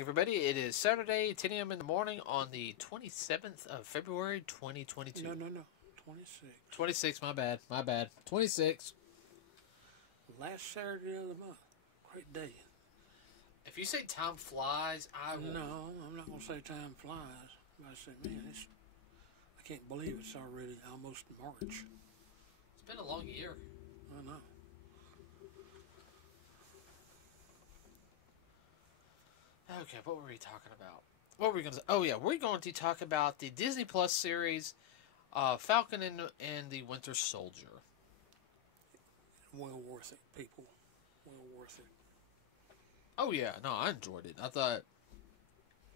morning, everybody. It is Saturday, 10 a.m. in the morning on the 27th of February, 2022. No. 26. 26, my bad. 26. Last Saturday of the month. Great day. If you say time flies, I will. No, I'm not going to say time flies. I say, man, I can't believe it's already almost March. It's been a long year. I know. Okay, what were we talking about? What were we going to say? Oh, yeah, we're going to talk about the Disney Plus series, Falcon and the Winter Soldier. Well worth it, people. Well worth it. Oh, yeah, no, I enjoyed it. I thought,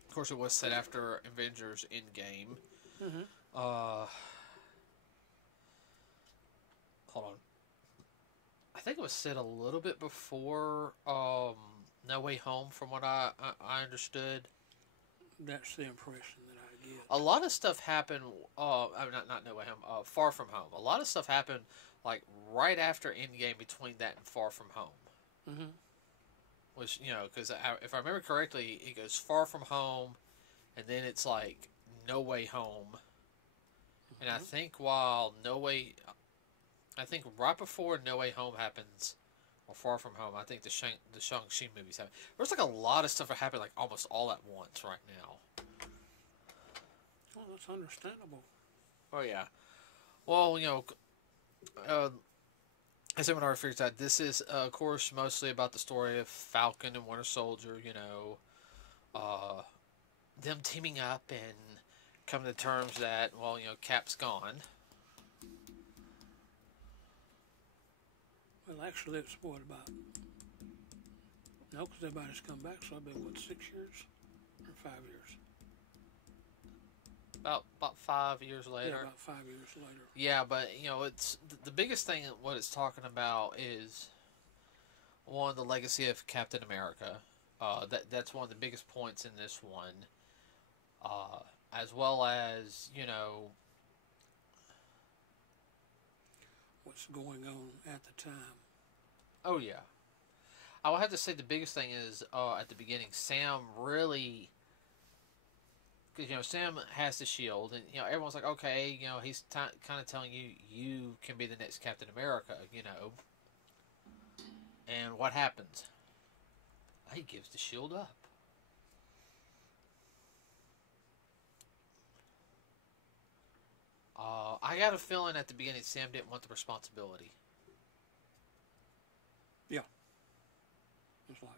of course, it was set after Avengers Endgame. Mm-hmm. Hold on. I think it was set a little bit before No Way Home, from what I understood. That's the impression that I get. A lot of stuff happened. Not No Way Home. Far From Home. A lot of stuff happened like right after Endgame, between that and Far From Home. Mm-hmm. Which, because if I remember correctly, it goes Far From Home, and then it's like No Way Home. Mm-hmm. And I think right before No Way Home happens, or Far From Home, I think the Shang-Chi movies happen. There's like a lot of stuff that happened like almost all at once right now. Well, that's understandable. Oh, yeah. Well, as everyone already figures out, this is, of course, mostly about the story of Falcon and Winter Soldier, them teaming up and coming to terms that, Cap's gone. Well, actually, it's about... No, because everybody's come back, so I've been, 6 years? Or 5 years? About 5 years later. Yeah, about 5 years later. Yeah, but, it's the biggest thing, what it's talking about is, one, the legacy of Captain America. That's one of the biggest points in this one. As well as, what's going on at the time. Oh, yeah. I would have to say the biggest thing is, at the beginning, Sam really... Because, Sam has the shield, and, everyone's like, okay, he's kind of telling you can be the next Captain America, And what happens? He gives the shield up. I got a feeling at the beginning Sam didn't want the responsibility. Yeah. It's like,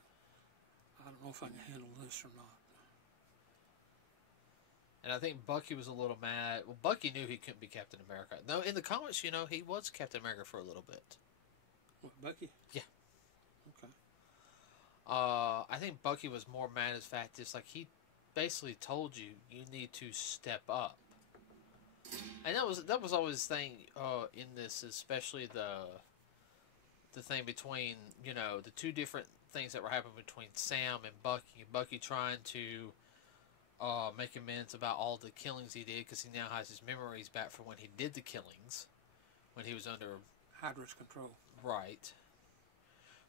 I don't know if I can handle this or not. And I think Bucky was a little mad. Well, Bucky knew he couldn't be Captain America. No, in the comics, he was Captain America for a little bit. What, Bucky? Yeah. Okay. I think Bucky was more mad as fact is like he basically told you need to step up. And that was always the thing in this, especially the thing between, the two different things that were happening between Sam and Bucky. Bucky trying to make amends about all the killings he did, because he now has his memories back from when he did the killings, when he was under Hydra's control. Right.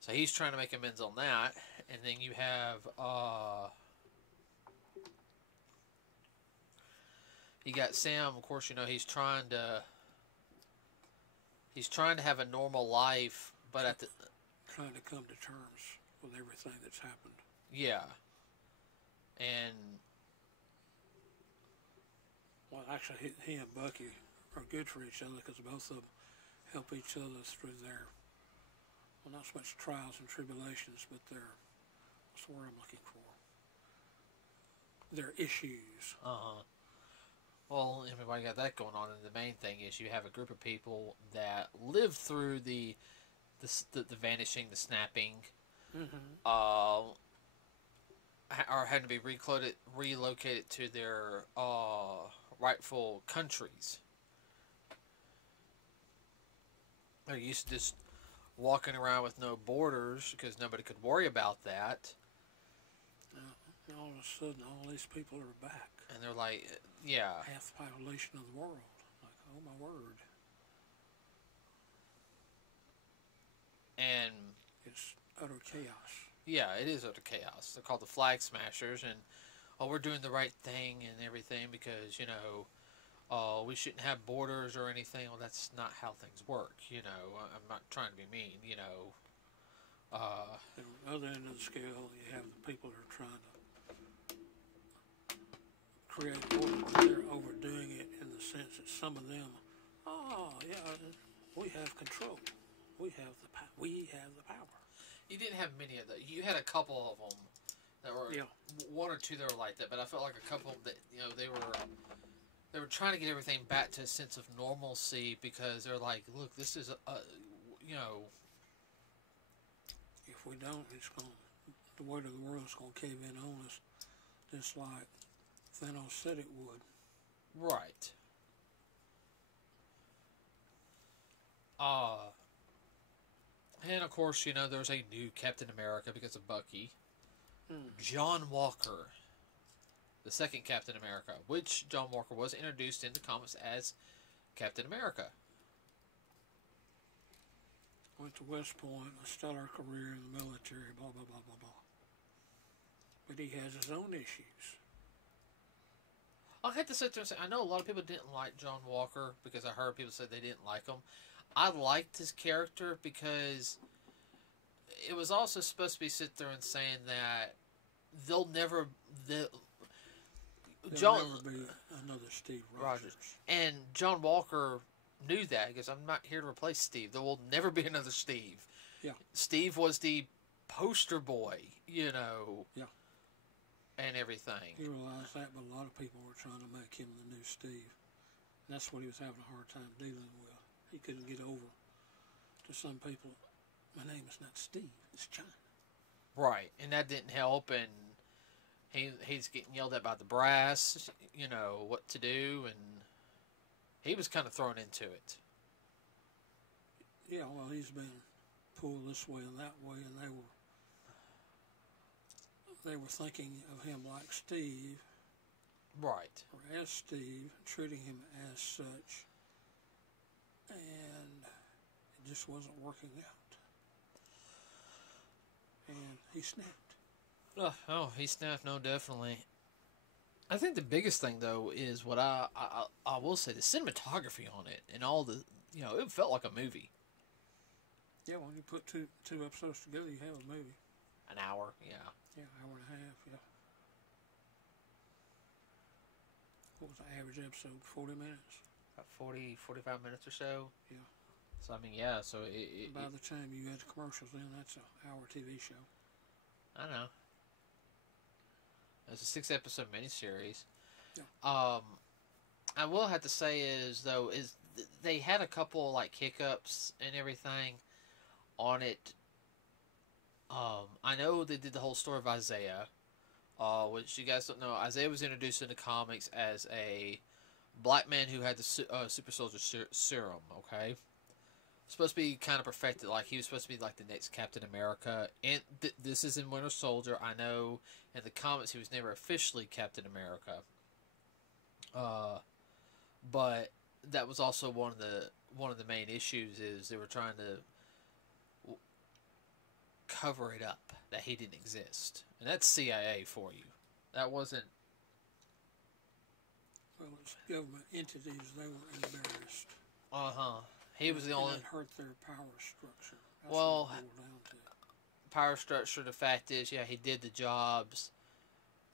So he's trying to make amends on that, and then you have you got Sam. Of course, he's trying to have a normal life, but trying to come to terms with everything that's happened. Yeah. And well, actually, he and Bucky are good for each other, because both of them help each other through their, well, not so much trials and tribulations, but what's the word I'm looking for? Their issues. Well, everybody got that going on, and the main thing is you have a group of people that live through the vanishing, the snapping, are having to be relocated to their rightful countries. They're used to just walking around with no borders because nobody could worry about that. And all of a sudden, all these people are back. And they're like, yeah. Half the population of the world. Like, oh my word. And it's utter chaos. Yeah, it is utter chaos. They're called the Flag Smashers, and we're doing the right thing and everything because we shouldn't have borders or anything. Well, that's not how things work. I'm not trying to be mean. And on the other end of the scale, you have the people that are trying to create order, but they're overdoing it in the sense that some of them, we have control. We have the power. You didn't have many of those. You had a couple of them that were one or two that were like that, but I felt like a couple that they were trying to get everything back to a sense of normalcy because they're like, look, this is If we don't, the weight of the world is going to cave in on us, just like Thanos said it would. Right. And of course, there's a new Captain America because of Bucky. John Walker, the second Captain America, which John Walker was introduced in the comics as Captain America. Went to West Point, a stellar career in the military, blah, blah, blah, blah, blah. But he has his own issues. I had to sit there and say, I know a lot of people didn't like John Walker because I heard people say they didn't like him. I liked his character because it was also supposed to be sit there and saying that there'll never be another Steve Rogers. And John Walker knew that because I'm not here to replace Steve. There will never be another Steve. Yeah. Steve was the poster boy, Yeah. and everything. He realized that, but a lot of people were trying to make him the new Steve. And that's what he was having a hard time dealing with. He couldn't get over to some people, my name is not Steve, it's John. Right, and that didn't help, and he's getting yelled at by the brass, what to do, and he was kind of thrown into it. Yeah, well, he's been pulled this way and that way, and they were thinking of him like Steve. Right. Or as Steve, treating him as such. And it just wasn't working out. And he snapped. Oh, he snapped, no, definitely. I think the biggest thing, though, is what I will say, the cinematography on it, and all the, it felt like a movie. Yeah, when you put two episodes together, you have a movie. An hour, yeah. Yeah, hour and a half, yeah. What was the average episode? 40 minutes? About 45 minutes or so. Yeah. So, I mean, yeah, so by the time you add the commercials in, that's an hour TV show. I know. It's a 6-episode miniseries. Yeah. I will have to say is they had a couple, like, hiccups and everything on it. I know they did the whole story of Isaiah, which you guys don't know. Isaiah was introduced in the comics as a black man who had the super soldier serum, okay? Supposed to be kind of perfected, like he was supposed to be like the next Captain America. And this is in Winter Soldier. I know in the comics he was never officially Captain America. But that was also one of the main issues is they were trying to cover it up that he didn't exist. And that's CIA for you. That wasn't. Well, it's government entities. They were embarrassed. He was the only. It hurt their power structure. That's well, what it boiled down to. Power structure. The fact is, yeah, he did the jobs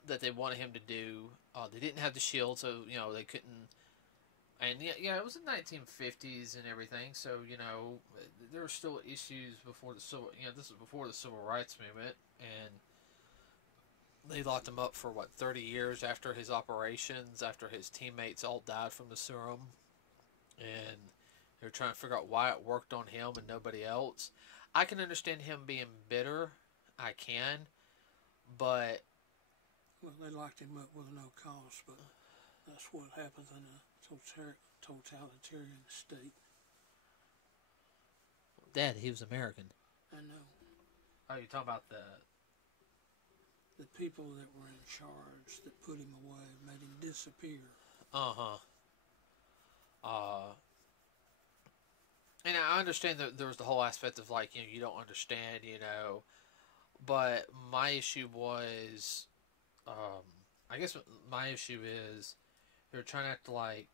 that they wanted him to do. They didn't have the shield, so they couldn't. And yeah, it was the 1950s and everything. So there were still issues before the civil. This was before the civil rights movement, and they locked him up for 30 years after his operations, after his teammates all died from the serum, and they're trying to figure out why it worked on him and nobody else. I can understand him being bitter. I can, but well, they locked him up with no cause, but that's what happens in a totalitarian state. Dad, he was American. I know. Oh, you're talking about the people that were in charge that put him away, made him disappear. And I understand that there was the whole aspect of you don't understand, But my issue was, I guess my issue is they're trying not to like.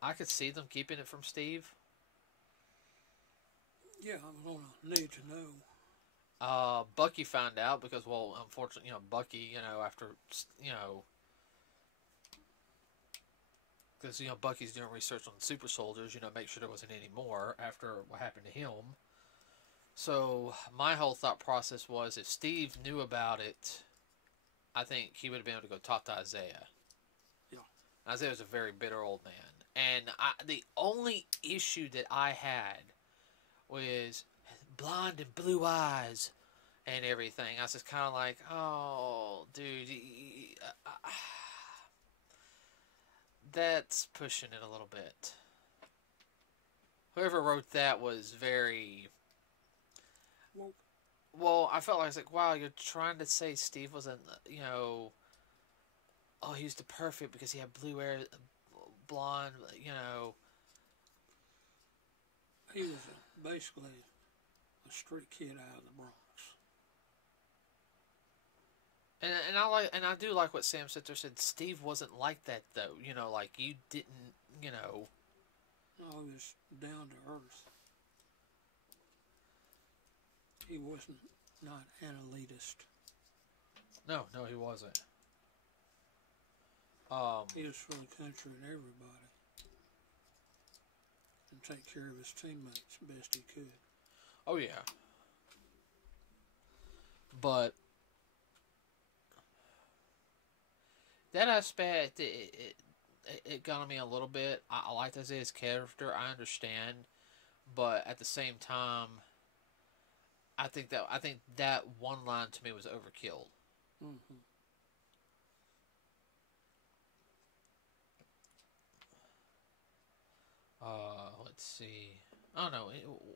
I could see them keeping it from Steve. Yeah, I was on a need to know. Bucky found out because, well, unfortunately, Bucky, after, because, Bucky's doing research on super soldiers, make sure there wasn't any more after what happened to him. So, my whole thought process was if Steve knew about it, I think he would have been able to go talk to Isaiah. Yeah. Isaiah was a very bitter old man. And the only issue that I had was blonde and blue eyes and everything. I was just kind of like, oh, dude, that's pushing it a little bit. Whoever wrote that was very... Well, I felt like I was like, wow, you're trying to say Steve wasn't, oh, he was the perfect because he had blue hair, blonde, He was basically a street kid out of the Bronx. And I do like what Sam Sitter said. Steve wasn't like that though. Like you didn't. No, he was down to earth. He wasn't not an elitist. No, he wasn't. He was for the country and everybody, and take care of his teammates best he could. Oh yeah. But that aspect, it got on me a little bit. I liked Isaiah's character. I understand, but at the same time, I think that one line to me was overkill. Mm-hmm. Let's see. I don't know.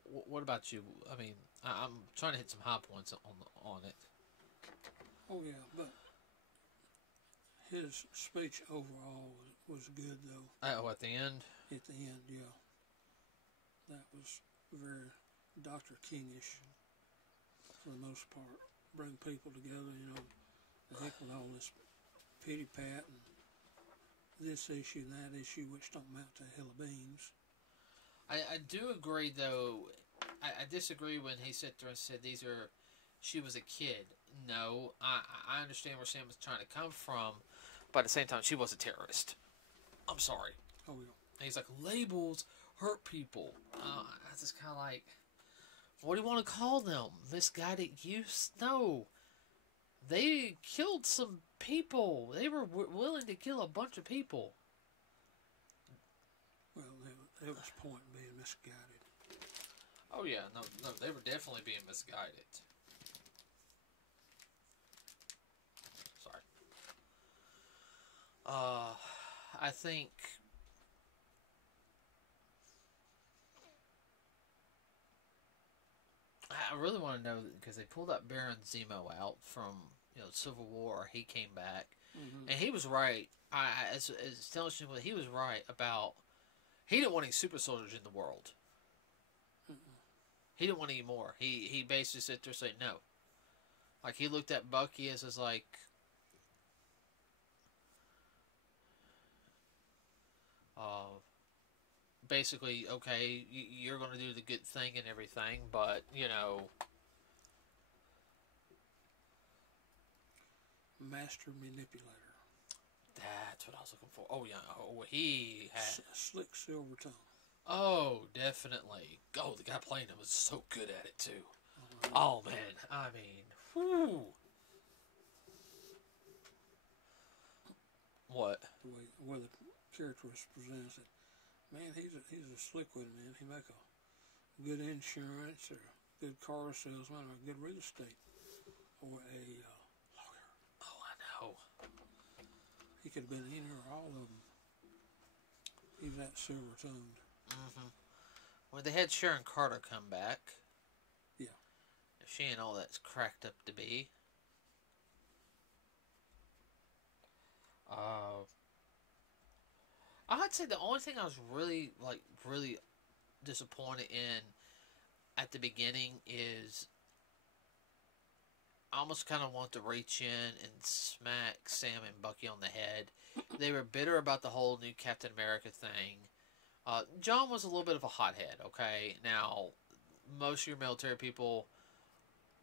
What about you? I mean, I'm trying to hit some high points on it. Oh yeah, but his speech overall was good though. Oh, at the end. At the end, yeah, that was very Dr. Kingish for the most part. Bring people together, the heck with all this pity pat and this issue and that issue, which don't amount to a hill of beans. I do agree, though. I disagree when he sat there and said she was a kid. No, I understand where Sam was trying to come from, but at the same time, she was a terrorist. I'm sorry. Oh, yeah. And he's like, labels hurt people. I was just kind of like, what do you want to call them? Misguided youth? No. They killed some people. They were willing to kill a bunch of people. Well, there was point in being misguided. Oh yeah, no, they were definitely being misguided. Sorry. I think I really want to know because they pulled up Baron Zemo out from Civil War. He came back, and he was right. As telling you, he was right about. He didn't want any super soldiers in the world. He didn't want any more. He basically said there saying no. Like he looked at Bucky as like basically, okay, you're going to do the good thing and everything, but master manipulator. That's what I was looking for. Oh yeah. Oh, he had slick silver tongue. Oh, definitely. Oh, the guy playing him was so good at it too. Oh man, I mean, whew. What? The way the character was presented, man, he's a slick one, man. He make a good insurance or a good car salesman or a good real estate or a lawyer. Oh, I know. He could have been any or all of them. He's that silver-tongued. Mm-hmm. When they had Sharon Carter come back, yeah, if she ain't all that's cracked up to be, I'd say the only thing I was really disappointed in at the beginning is I almost kind of want to reach in and smack Sam and Bucky on the head. They were bitter about the whole new Captain America thing. John was a little bit of a hothead, okay? Now, most of your military people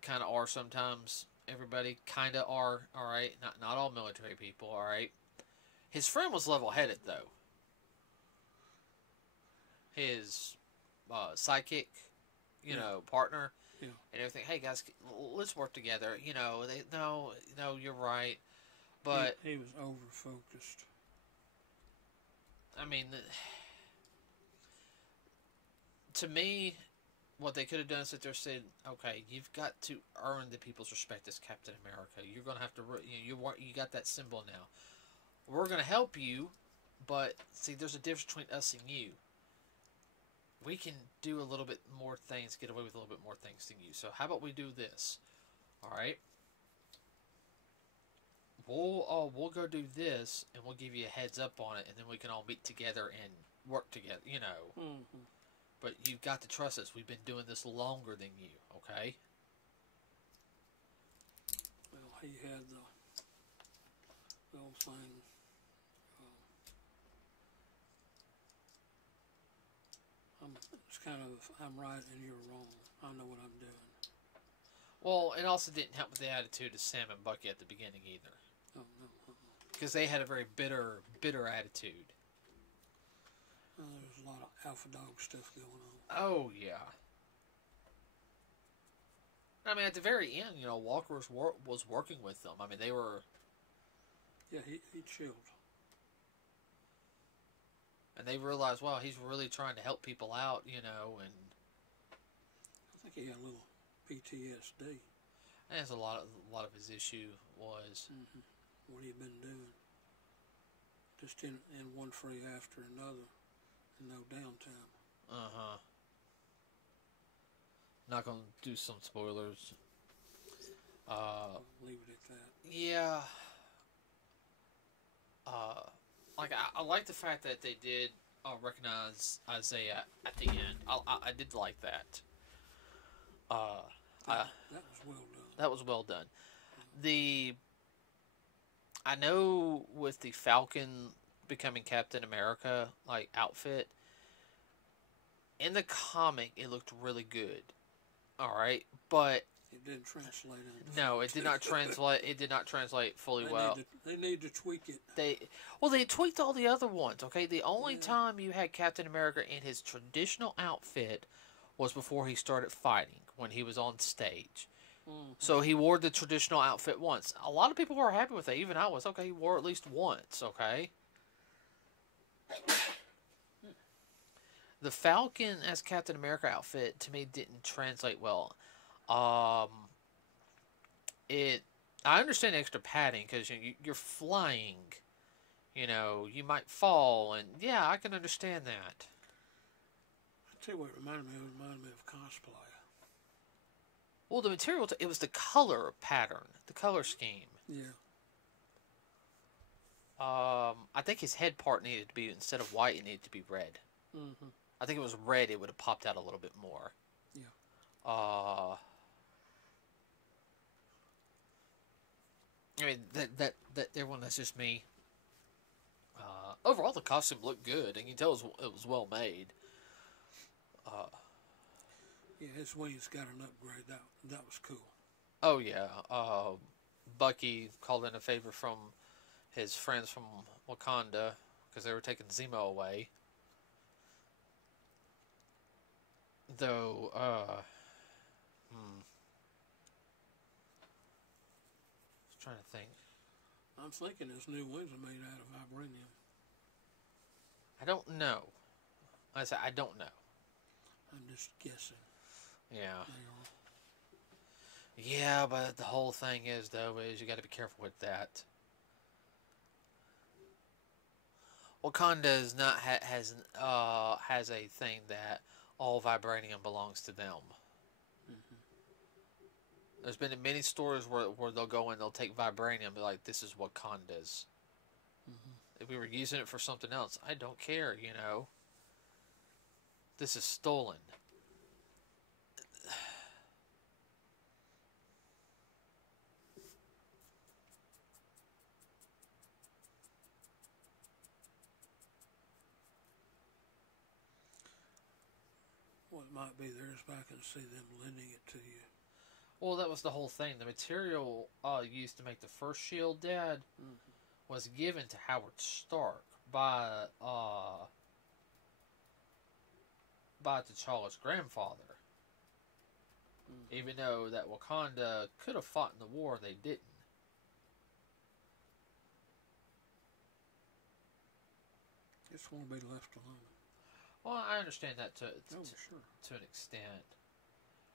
kind of are sometimes. Everybody kind of are, alright? Not all military people, alright? His friend was level-headed, though. His sidekick, partner, and everything. Hey, guys, let's work together. No, you're right. But he was over-focused. I mean, to me, what they could have done is that they said, okay, you've got to earn the people's respect as Captain America. You're going to have to, you got that symbol now. We're going to help you, but see, there's a difference between us and you. We can do a little bit more things, get away with a little bit more things than you. So how about we do this? All right. We'll go do this, and we'll give you a heads up on it, and then we can all meet together and work together. Mm-hmm. But you've got to trust us. We've been doing this longer than you. Okay. Well, he had the old thing. I'm right and you're wrong. I know what I'm doing. Well, it also didn't help with the attitude of Sam and Bucky at the beginning either. Oh, no. Because they had a very bitter attitude. There's a lot of alpha dog stuff going on. Oh, yeah. I mean, at the very end, Walker was working with them. I mean, they were... Yeah, he chilled. And they realized, wow, he's really trying to help people out, and... I think he had a little PTSD. And that's a lot of his issue was... Mm-hmm. What he been doing. Just in one fray after another. And no downtime. Uh-huh. Not going to do some spoilers. I'll leave it at that. Yeah. I like the fact that they did recognize Isaiah at the end. I did like that. That was well done. That was well done. I know with the Falcon becoming Captain America outfit, in the comic it looked really good. All right, but it didn't translate. No, it did not translate. It did not translate fully well. They need to tweak it. They tweaked all the other ones. Okay, the only time you had Captain America in his traditional outfit was before he started fighting, when he was on stage. Mm-hmm. So he wore the traditional outfit once. A lot of people were happy with that. Even I was. Okay, he wore it at least once. Okay. The Falcon as Captain America outfit to me didn't translate well. I understand extra padding because you're flying. You might fall, and yeah, I can understand that. I'll tell you what it reminded me of cosplay. Well, the material, it was the color pattern, the color scheme. Yeah. I think his head part needed to be, instead of white, it needed to be red. Mm-hmm. I think it was red, it would have popped out a little bit more. Yeah. I mean, that everyone, that's just me. Overall, the costume looked good, and you can tell it was well made. Yeah, his wings got an upgrade. That was cool. Oh, yeah. Bucky called in a favor from his friends from Wakanda, because they were taking Zemo away. Though, I was trying to think. I'm thinking his new wings are made out of vibranium. I don't know. I said I don't know. I'm just guessing. Yeah. Yeah, but the whole thing is you got to be careful with that. Wakanda is not has a thing that all vibranium belongs to them. Mm-hmm. There's been many stories where they'll go and they'll take vibranium and be like, this is Wakanda's. Mm-hmm. If we were using it for something else, I don't care, This is stolen. What might be theirs, but I can see them lending it to you. Well, that was the whole thing. The material used to make the first shield dead was given to Howard Stark by T'Challa's grandfather. Even though that Wakanda could have fought in the war, they didn't. Just want to be left alone. Well, I understand that to an extent.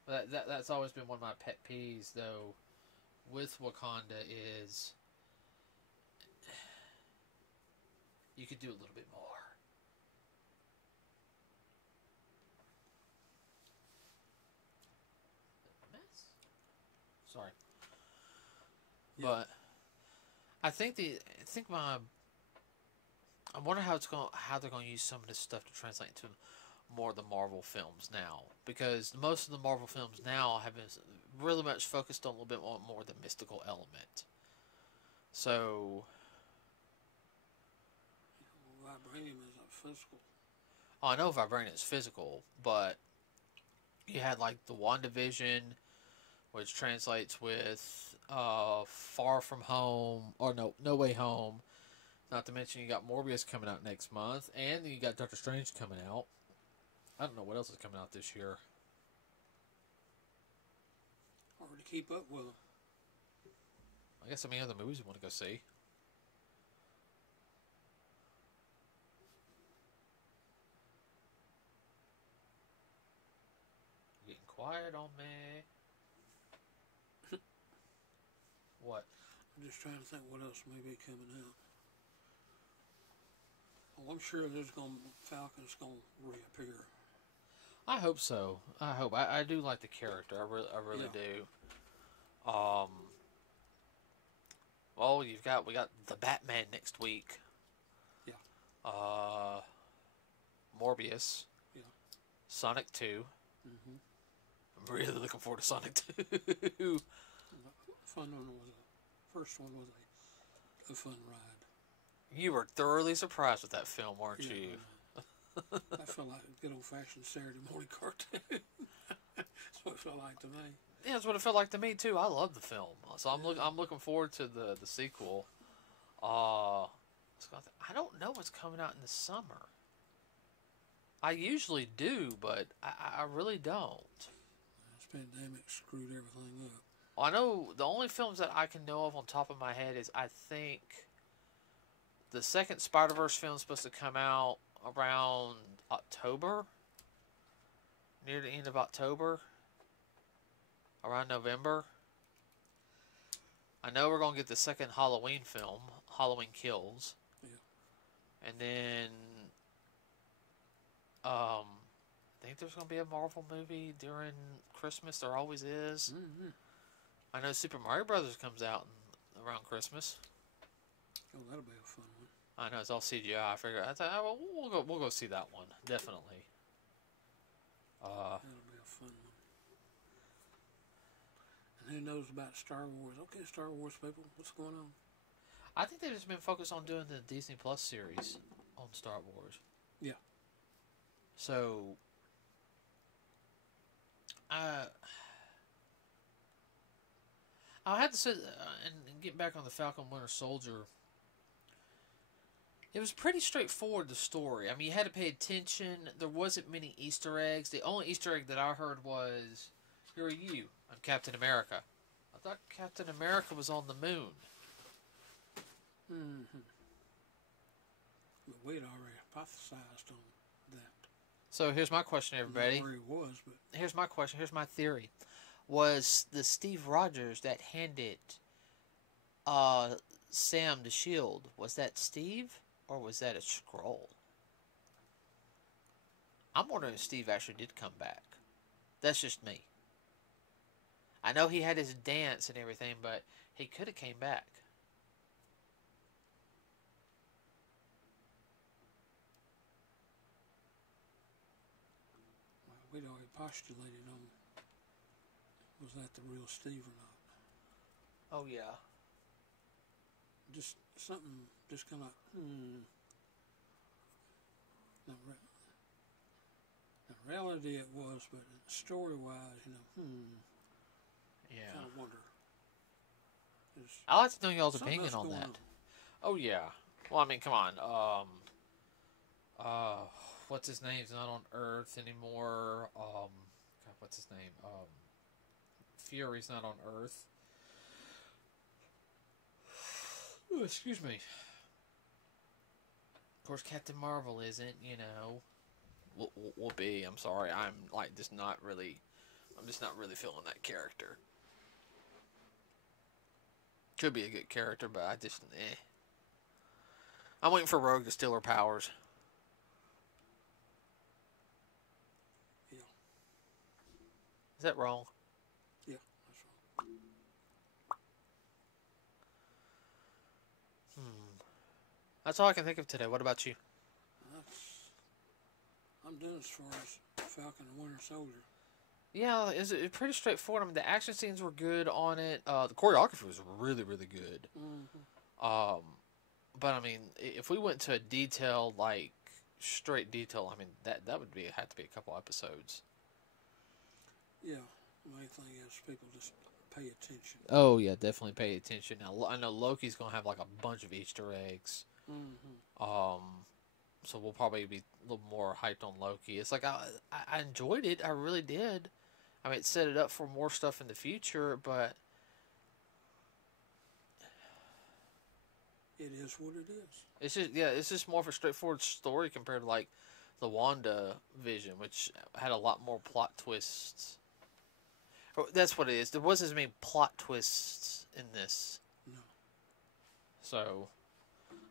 But that's always been one of my pet peeves, though, with Wakanda is you could do a little bit more. Sorry. Yeah. But I wonder how they're going to use some of this stuff to translate into more of the Marvel films now, because most of the Marvel films now have been really much focused on a little bit more the mystical element. So vibranium isn't physical. Oh, I know vibranium is physical, but you had like the WandaVision, which translates with Far From Home, or No Way Home. Not to mention you got Morbius coming out next month, and you got Doctor Strange coming out. I don't know what else is coming out this year. Hard to keep up with them. I guess some other movies you want to go see. You're getting quiet on me. What? I'm just trying to think what else may be coming out. Well, I'm sure Falcon's going to reappear. I hope so. I do like the character. I really do. Well, we got the Batman next week. Yeah. Morbius. Yeah. Sonic 2. Mm-hmm. I'm really looking forward to Sonic 2. Fun one first one was a fun ride. You were thoroughly surprised with that film, weren't you? I felt like a good old-fashioned Saturday morning cartoon. That's what it felt like to me. Yeah, that's what it felt like to me too. I love the film, so I'm looking forward to the sequel. I don't know what's coming out in the summer. I usually do, but I really don't. This pandemic screwed everything up. Well, I know the only films that I can know of on top of my head is I think the second Spider-Verse film is supposed to come out around October, near the end of October, around November. I know we're going to get the second Halloween film, Halloween Kills. Yeah. And then I think there's going to be a Marvel movie during Christmas. There always is. Mm-hmm. I know Super Mario Brothers comes out around Christmas. Oh, that'll be a fun one. I know, it's all CGI. I figure we'll go see that one, definitely. That'll be a fun one. And who knows about Star Wars? Okay, Star Wars people, what's going on? I think they've just been focused on doing the Disney Plus series on Star Wars. Yeah. So, I'll have to say, and get back on the Falcon Winter Soldier. It was pretty straightforward, the story. I mean, you had to pay attention. There wasn't many Easter eggs. The only Easter egg that I heard was, "Who are you? I'm Captain America." I thought Captain America was on the moon. Mm-hmm. But we had already hypothesized on that. So here's my question, everybody. Where he was, but here's my question. Here's my theory. Was the Steve Rogers that handed Sam the shield, was that Steve? Or was that a Skrull? I'm wondering if Steve actually did come back. That's just me. I know he had his dance and everything, but he could have came back. we'd already postulated on was that the real Steve or not. Oh yeah. Just something, just kind of Now, in reality it was, but story-wise, Yeah. kind of wonder. I'd like to know y'all's Something opinion else on going that. on. Oh yeah. Well, I mean, come on. What's his name's not on Earth anymore. God, what's his name? Fury's not on Earth. Ooh, excuse me. Of course, Captain Marvel isn't. Will be. I'm sorry. I'm just not really feeling that character. Could be a good character, but I just I'm waiting for Rogue to steal her powers. Yeah. Is that wrong? Yeah, that's right. That's all I can think of today. What about you? I'm done as far as Falcon and Winter Soldier. Yeah, it's pretty straightforward. I mean, the action scenes were good on it. The choreography was really, really good. Mm-hmm. But I mean, if we went to a detailed, straight detail, I mean, that would have to be a couple episodes. Yeah, the main thing is people just pay attention. Oh yeah, definitely pay attention. Now I know Loki's gonna have a bunch of Easter eggs. Mm-hmm. So we'll probably be a little more hyped on Loki. It's I enjoyed it. I really did. I mean, it set it up for more stuff in the future, but it is what it is. It's just more of a straightforward story compared to the Wanda Vision, which had a lot more plot twists. That's what it is. There wasn't as many plot twists in this. No. So,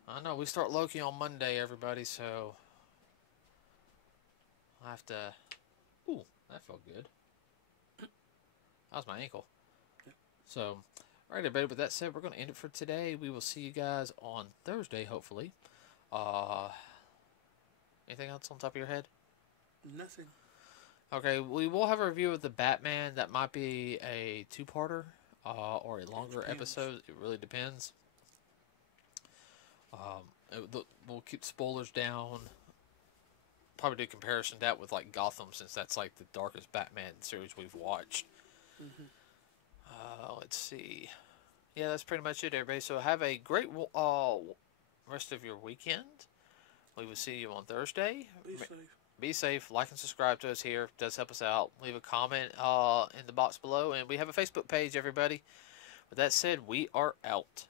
I know we start Loki on Monday, everybody. So, I'll have to. Ooh, that felt good. That was my ankle. Yep. So, all right, everybody. With that said, we're going to end it for today. We will see you guys on Thursday, hopefully. Anything else on top of your head? Nothing. Okay, we will have a review of the Batman. That might be a two-parter or a longer episode. It really depends. We'll keep spoilers down. Probably do comparison that with Gotham, since that's the darkest Batman series we've watched. Mm-hmm. Let's see. Yeah, that's pretty much it, everybody. So have a great rest of your weekend. We will see you on Thursday. Be safe. Be safe. Like and subscribe to us here. It does help us out. Leave a comment in the box below. And we have a Facebook page, everybody. With that said, we are out.